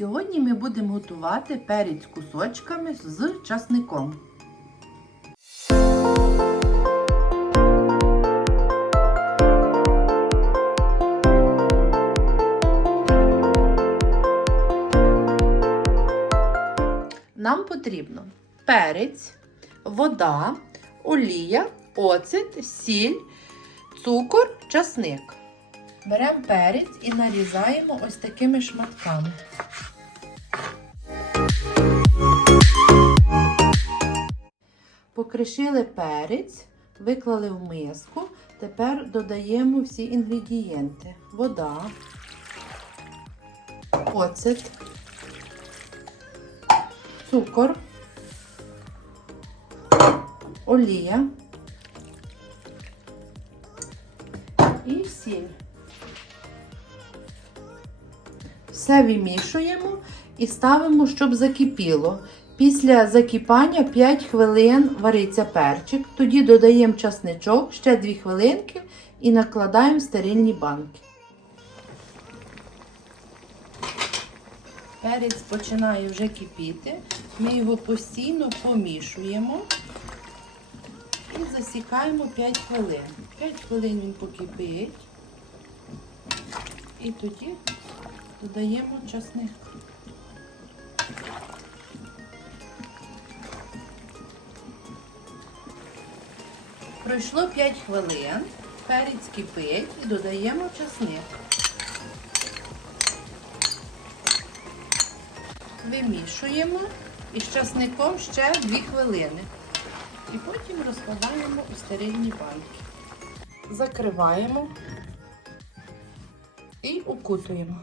Сьогодні ми будемо готувати перець кусочками з часником. Нам потрібно перець, вода, олія, оцет, сіль, цукор, часник. Беремо перець і нарізаємо ось такими шматками. Покришили перець, виклали в миску. Тепер додаємо всі інгредієнти: вода, оцет, цукор, олія і сіль. Все вимішуємо і ставимо, щоб закипіло. Після закипання 5 хвилин вариться перчик, тоді додаємо часничок, ще 2 хвилинки і накладаємо в стерильні банки. Перець починає вже кипіти. Ми його постійно помішуємо і засікаємо 5 хвилин. 5 хвилин він покипить. І тоді додаємо часник. Пройшло 5 хвилин, перець кипить і додаємо часник. Вимішуємо і з часником ще 2 хвилини. І потім розкладаємо у стерильні банки. Закриваємо і укутуємо.